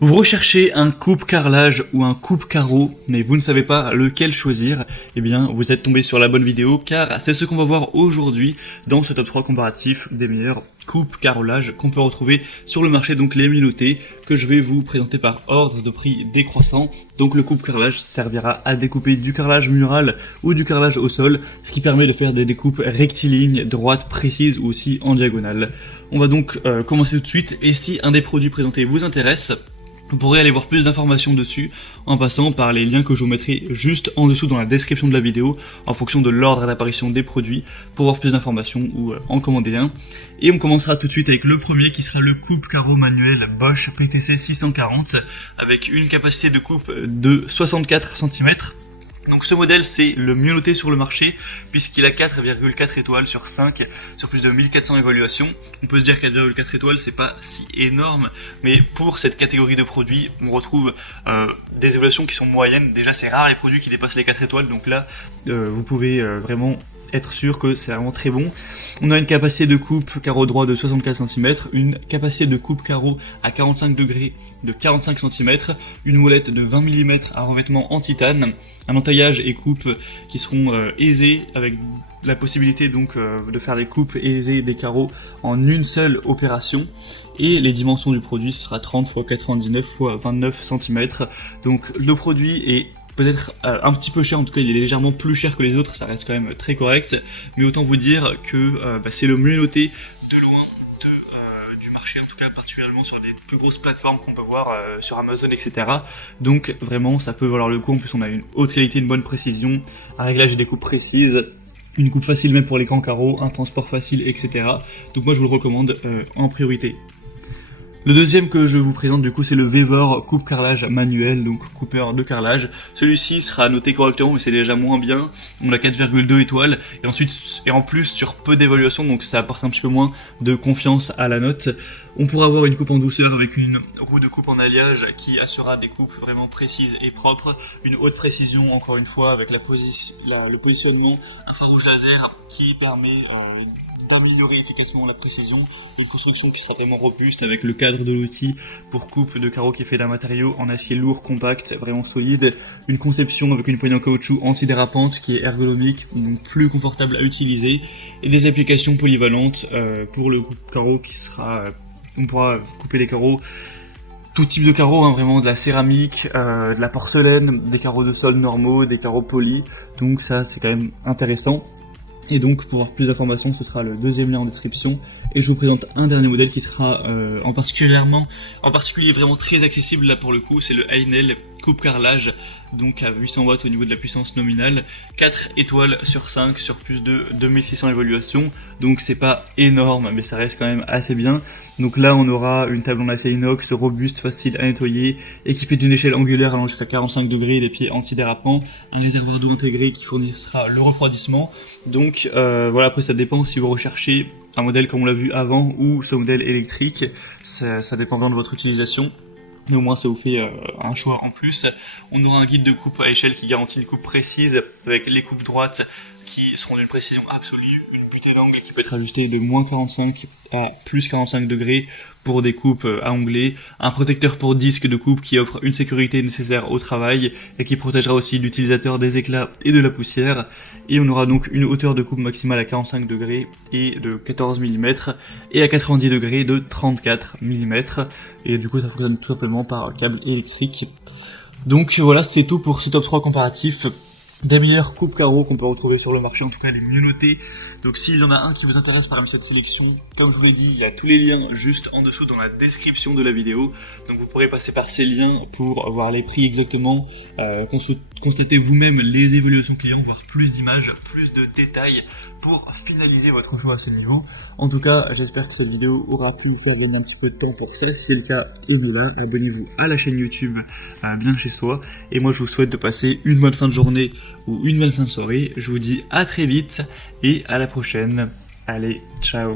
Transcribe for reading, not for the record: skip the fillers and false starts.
Vous recherchez un coupe-carrelage ou un coupe-carreau, mais vous ne savez pas lequel choisir, eh bien vous êtes tombé sur la bonne vidéo, car c'est ce qu'on va voir aujourd'hui dans ce top 3 comparatif des meilleurs coupe-carrelage qu'on peut retrouver sur le marché, donc les milotés, que je vais vous présenter par ordre de prix décroissant. Donc le coupe-carrelage servira à découper du carrelage mural ou du carrelage au sol, ce qui permet de faire des découpes rectilignes, droites, précises ou aussi en diagonale. On va donc commencer tout de suite, et si un des produits présentés vous intéresse, vous pourrez aller voir plus d'informations dessus en passant par les liens que je vous mettrai juste en dessous dans la description de la vidéo en fonction de l'ordre d'apparition des produits pour voir plus d'informations ou en commander un. Et on commencera tout de suite avec le premier qui sera le coupe-carreau manuel Bosch PTC 640 avec une capacité de coupe de 64 cm. Donc ce modèle c'est le mieux noté sur le marché puisqu'il a 4,4 étoiles sur 5 sur plus de 1400 évaluations. On peut se dire 4,4 étoiles c'est pas si énorme, mais pour cette catégorie de produits on retrouve des évaluations qui sont moyennes. Déjà c'est rare les produits qui dépassent les 4 étoiles, donc là vous pouvez vraiment être sûr que c'est vraiment très bon. On a une capacité de coupe carreau droit de 64 cm, une capacité de coupe carreau à 45 degrés de 45 cm, une molette de 20 mm à revêtement en titane, un entaillage et coupe qui seront aisés avec la possibilité donc de faire des coupes aisées des carreaux en une seule opération. Et les dimensions du produit, ce sera 30 x 99 x 29 cm. Donc le produit est peut-être un petit peu cher, en tout cas il est légèrement plus cher que les autres, ça reste quand même très correct, mais autant vous dire que c'est le mieux noté de loin du marché, en tout cas particulièrement sur des plus grosses plateformes qu'on peut voir sur Amazon, etc. Donc vraiment ça peut valoir le coup. En plus on a une haute qualité, une bonne précision, un réglage et des coupes précises, une coupe facile même pour les grands carreaux, un transport facile, etc. Donc moi je vous le recommande en priorité. Le deuxième que je vous présente du coup c'est le Vevor coupe carrelage manuel, donc coupeur de carrelage. Celui-ci sera noté correctement mais c'est déjà moins bien, on a 4,2 étoiles et en plus sur peu d'évaluation, donc ça apporte un petit peu moins de confiance à la note. On pourra avoir une coupe en douceur avec une roue de coupe en alliage qui assurera des coupes vraiment précises et propres, une haute précision encore une fois avec le positionnement infrarouge laser qui permet d'améliorer efficacement la précision, et une construction qui sera vraiment robuste avec le cadre de l'outil pour coupe de carreaux qui est fait d'un matériau en acier lourd, compact, vraiment solide, une conception avec une poignée en caoutchouc antidérapante qui est ergonomique, donc plus confortable à utiliser, et des applications polyvalentes pour le coupe carreau qui sera, on pourra couper les carreaux, tout type de carreaux, vraiment de la céramique, de la porcelaine, des carreaux de sol normaux, des carreaux polis, donc ça c'est quand même intéressant. Et donc pour avoir plus d'informations ce sera le deuxième lien en description, et je vous présente un dernier modèle qui sera en particulier vraiment très accessible là pour le coup, c'est le Heinel coupe carrelage, donc à 800 watts au niveau de la puissance nominale, 4 étoiles sur 5 sur plus de 2600 évaluations, donc c'est pas énorme mais ça reste quand même assez bien. Donc là on aura une table en acier inox robuste, facile à nettoyer, équipée d'une échelle angulaire allant jusqu'à 45 degrés, des pieds antidérapants, un réservoir d'eau intégré qui fournira le refroidissement. Donc voilà, après ça dépend si vous recherchez un modèle comme on l'a vu avant ou ce modèle électrique, ça dépendra de votre utilisation. Mais au moins ça vous fait un choix en plus. On aura un guide de coupe à échelle qui garantit une coupe précise avec les coupes droites qui seront d'une précision absolue, une butée d'angle qui peut être ajustée de moins 45 à plus 45 degrés pour des coupes à onglet, un protecteur pour disque de coupe qui offre une sécurité nécessaire au travail et qui protégera aussi l'utilisateur des éclats et de la poussière, et on aura donc une hauteur de coupe maximale à 45 degrés et de 14 mm et à 90 degrés de 34 mm, et du coup ça fonctionne tout simplement par câble électrique. Donc voilà, c'est tout pour ce top 3 comparatif des meilleurs coupes carreaux qu'on peut retrouver sur le marché, en tout cas les mieux notés. Donc s'il y en a un qui vous intéresse parmi cette sélection, comme je vous l'ai dit, il y a tous les liens juste en dessous dans la description de la vidéo, donc vous pourrez passer par ces liens pour voir les prix exactement, constater vous-même les évaluations clients, voir plus d'images, plus de détails pour finaliser votre choix à ce niveau. En tout cas, j'espère que cette vidéo aura pu vous faire gagner un petit peu de temps pour ça. Si c'est le cas, aimez-la, abonnez-vous à la chaîne YouTube Bien Chez Soi, et moi je vous souhaite de passer une bonne fin de journée ou une belle fin de soirée. Je vous dis à très vite et à la prochaine. Allez, ciao.